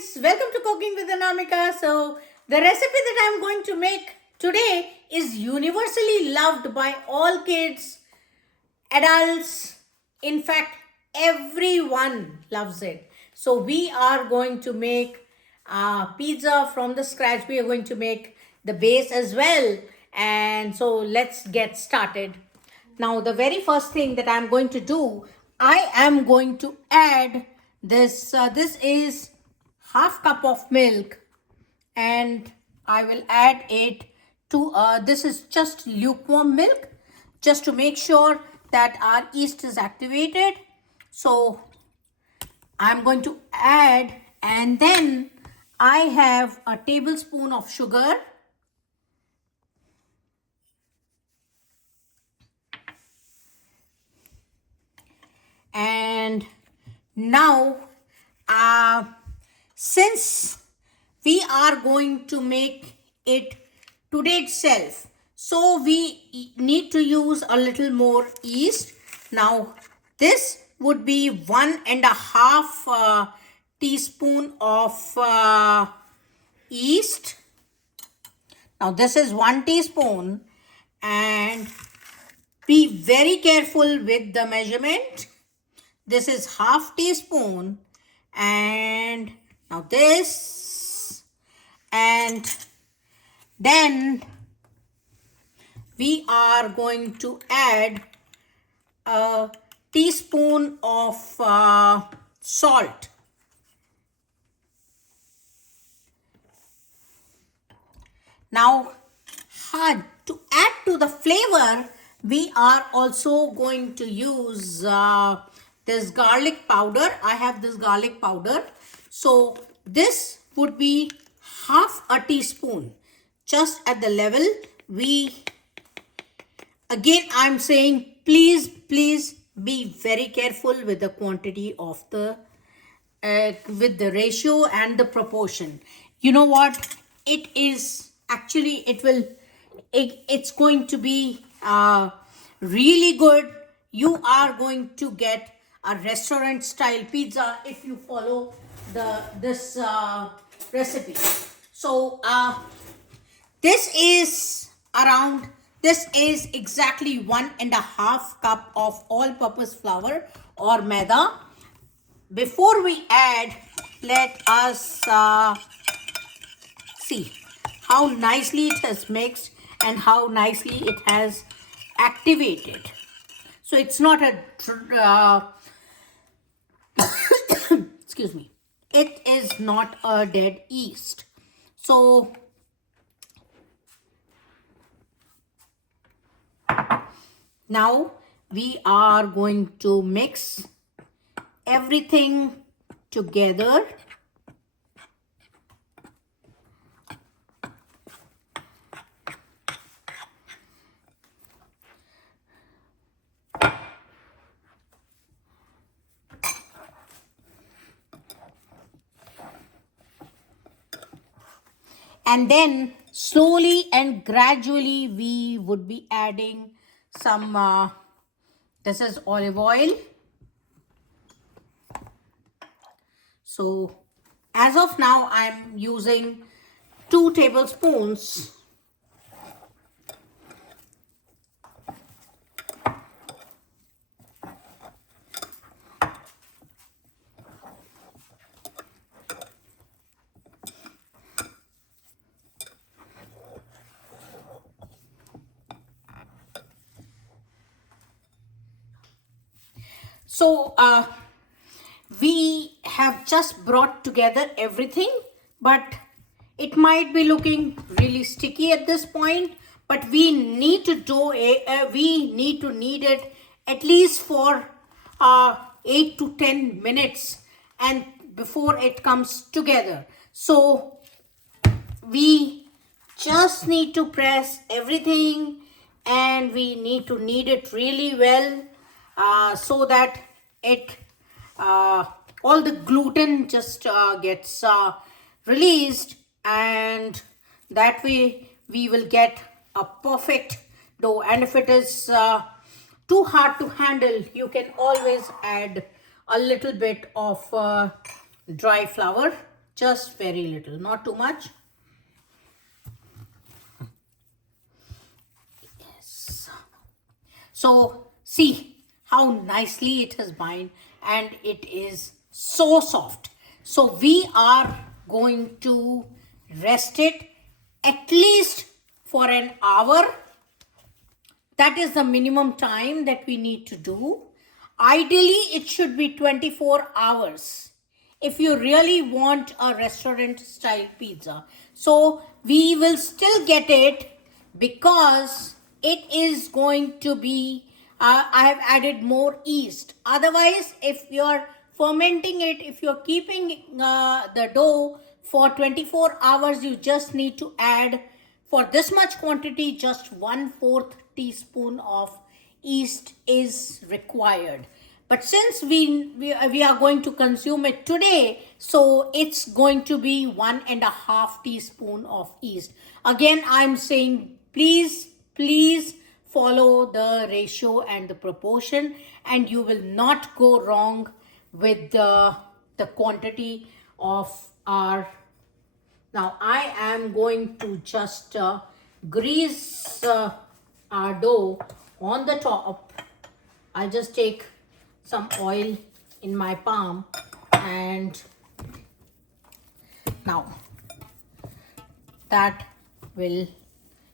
friends, welcome to Cooking with Anamika. So the recipe that I'm going to make today is universally loved by all kids, adults. In fact, everyone loves it. So we are going to make pizza from the scratch. We are going to make the base as well. And so let's get started. Now the very first thing that I'm going to do, I am going to add this. This is half cup of milk, and I will add it to this is just lukewarm milk, just to make sure that our yeast is activated. So I'm going to add, and then I have a tablespoon of sugar, and now since we are going to make it today itself, so we need to use a little more yeast. Now this would be 1.5 teaspoon of yeast. Now this is 1 teaspoon, and be very careful with the measurement. This is half teaspoon, and now this, and then we are going to add a teaspoon of salt. Now to add to the flavor, we are also going to use this garlic powder. I have this garlic powder. So this would be half a teaspoon, just at the level. Again, I'm saying, please be very careful with the quantity of the, with the ratio and the proportion. You know what? It is actually, it's going to be really good. You are going to get a restaurant style pizza if you follow this recipe. So this is exactly 1.5 cup of all-purpose flour or maida. Before we add, let us see how nicely it has mixed and how nicely it has activated. So it's not a excuse me, it is not a dead yeast. So now we are going to mix everything together. And then slowly and gradually we would be adding some, this is olive oil. So as of now, I'm using 2 tablespoons. So we have just brought together everything, but it might be looking really sticky at this point, but we need to knead it at least for 8 to 10 minutes and before it comes together. So we just need to press everything, and we need to knead it really well so that it all the gluten just gets released, and that way we will get a perfect dough. And if it is too hard to handle, you can always add a little bit of dry flour Just very little, not too much. Yes. So see how nicely it has bind, and it is so soft. So we are going to rest it at least for an hour. That is the minimum time that we need to do. Ideally, it should be 24 hours if you really want a restaurant style pizza. So we will still get it because it is going to be, I have added more yeast. Otherwise, if you're fermenting it, if you're keeping the dough for 24 hours, you just need to add for this much quantity, just 1/4 teaspoon of yeast is required. But since we are going to consume it today, so it's going to be 1.5 teaspoon of yeast. Again, I'm saying please follow the ratio and the proportion, and you will not go wrong with the quantity of our. Now I am going to just grease our dough on the top. I'll just take some oil in my palm, and now that will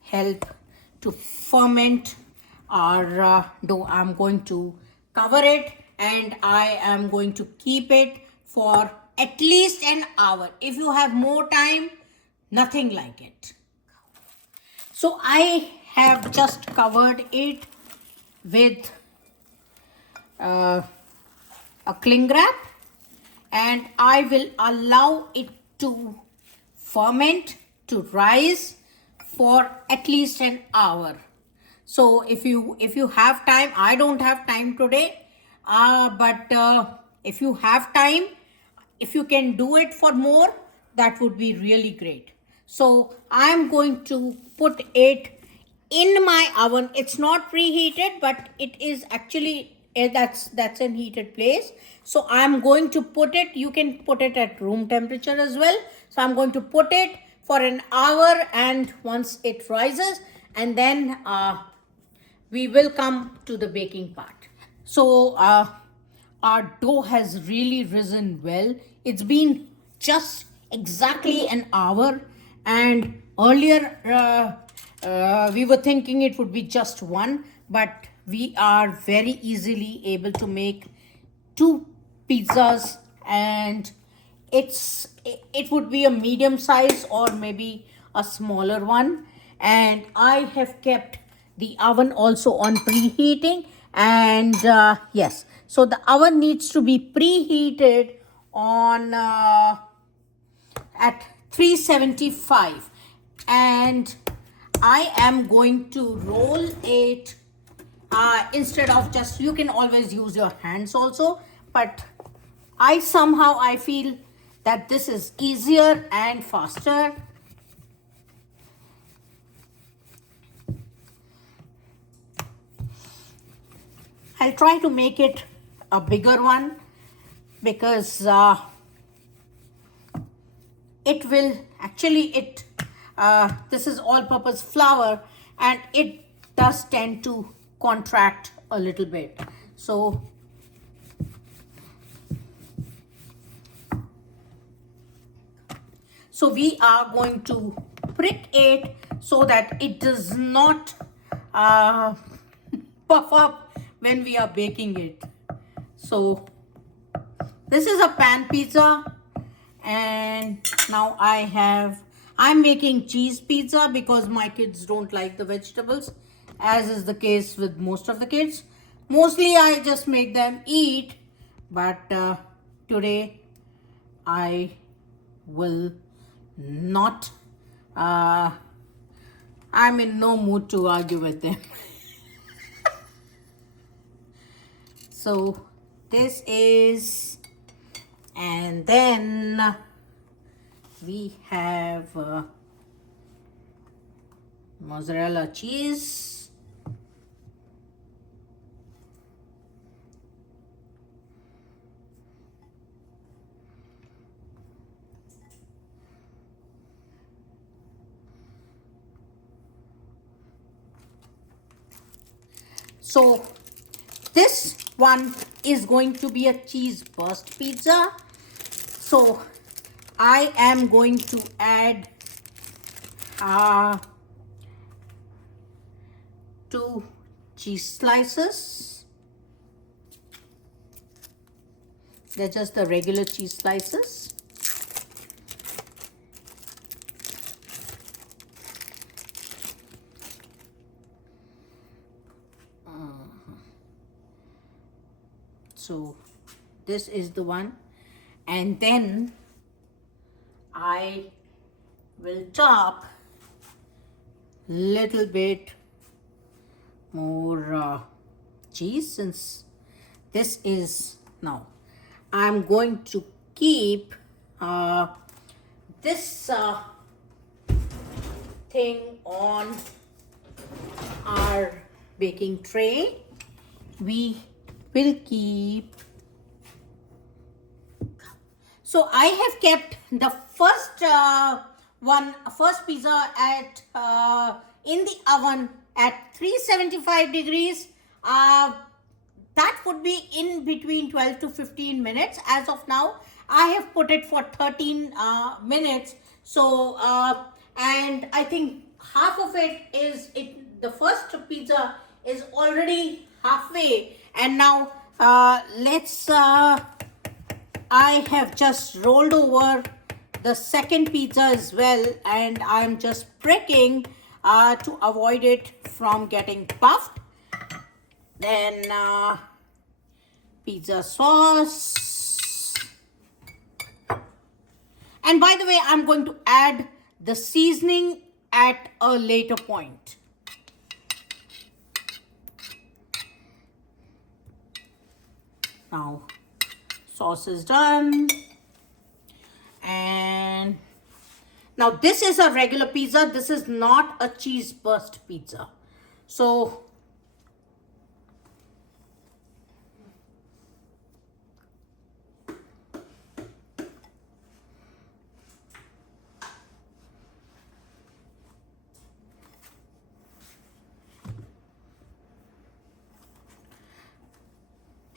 help to ferment our dough. I'm going to cover it, and I am going to keep it for at least an hour. If you have more time, nothing like it. So I have just covered it with a cling wrap, and I will allow it to ferment, to rise for at least an hour. So if you have time, I don't have time today, but if you have time, if you can do it for more, that would be really great. So I'm going to put it in my oven. It's not preheated, but it is actually that's in heated place. So I'm going to put it, you can put it at room temperature as well. So I'm going to put it for an hour, and once it rises, and then we will come to the baking part. So our dough has really risen well. It's been just exactly an hour, and earlier we were thinking it would be just one, but we are very easily able to make 2 pizzas, and it would be a medium size or maybe a smaller one. And I have kept the oven also on preheating, and yes, so the oven needs to be preheated on at 375, and I am going to roll it instead of just, you can always use your hands also, but I feel that this is easier and faster. I'll try to make it a bigger one because it will actually this is all purpose flour, and it does tend to contract a little bit. So we are going to prick it so that it does not puff up when we are baking it. So this is a pan pizza, and now I'm making cheese pizza because my kids don't like the vegetables, as is the case with most of the kids. Mostly I just make them eat, but today I will not. I'm in no mood to argue with them. So this is, and then we have mozzarella cheese. So this one is going to be a cheese burst pizza. So I am going to add 2 cheese slices. They're just the regular cheese slices. So this is the one, and then I will chop little bit more cheese, since this is now I'm going to keep this thing on our baking tray. We will keep, so I have kept the first pizza at in the oven at 375 degrees. That would be in between 12 to 15 minutes. As of now, I have put it for 13 minutes. So, and I think half of it is, the first pizza is already halfway. And now, I have just rolled over the second pizza as well, and I'm just pricking to avoid it from getting puffed. Then pizza sauce. And by the way, I'm going to add the seasoning at a later point. Now, sauce is done. And now this is a regular pizza. This is not a cheese burst pizza. So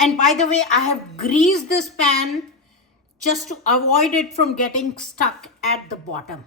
and by the way, I have greased this pan just to avoid it from getting stuck at the bottom.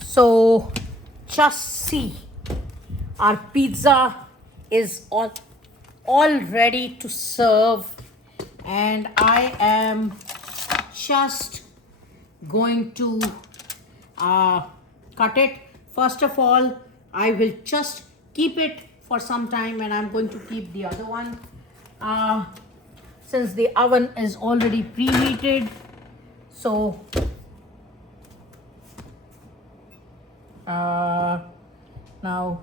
So just see, our pizza is all ready to serve, and I am just going to cut it. First of all, I will just keep it for some time, and I'm going to keep the other one since the oven is already preheated. So now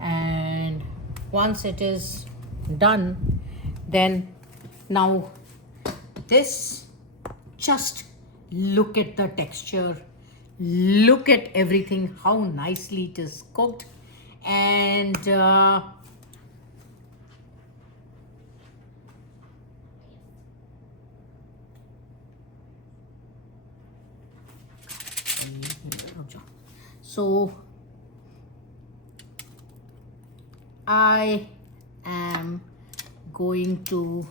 and once it is done, then now this, just look at the texture, look at everything, how nicely it is cooked. And so I am going to,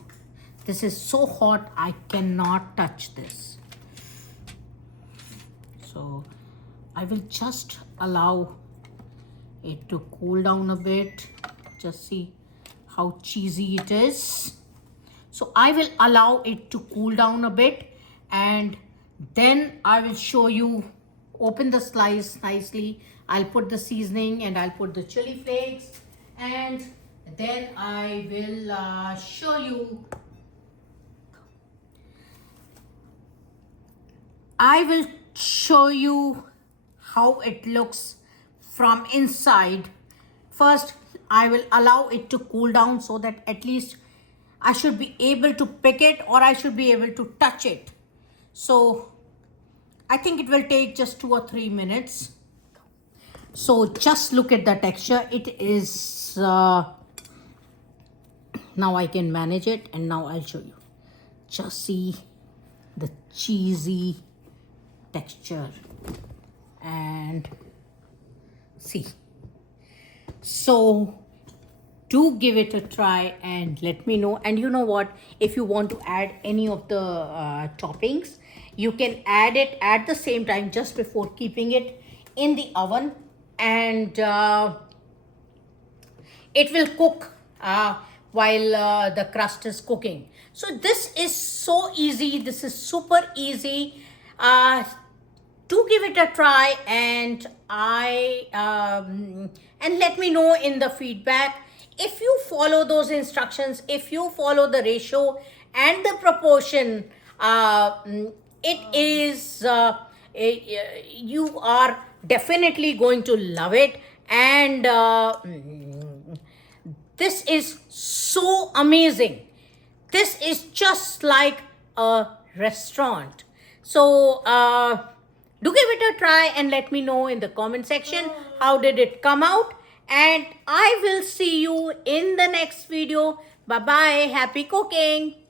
this is so hot, I cannot touch this. So I will just allow it to cool down a bit. Just see how cheesy it is. So I will allow it to cool down a bit, and then I will show you. Open the slice nicely. I'll put the seasoning and I'll put the chili flakes, and then I will show you. I will show you how it looks from inside. First, I will allow it to cool down so that at least I should be able to pick it, or I should be able to touch it. So I think it will take just 2 or 3 minutes. So just look at the texture. It is, now I can manage it, and now I'll show you. Just see the cheesy texture and see. So do give it a try and let me know. And you know what, if you want to add any of the toppings, you can add it at the same time just before keeping it in the oven, and it will cook while the crust is cooking. So this is so easy, this is super easy. Do give it a try, and and let me know in the feedback if you follow those instructions, if you follow the ratio and the proportion. It is you are definitely going to love it, and this is so amazing. This is just like a restaurant. So do give it a try and let me know in the comment section how did it come out. And I will see you in the next video. Bye bye. Happy cooking.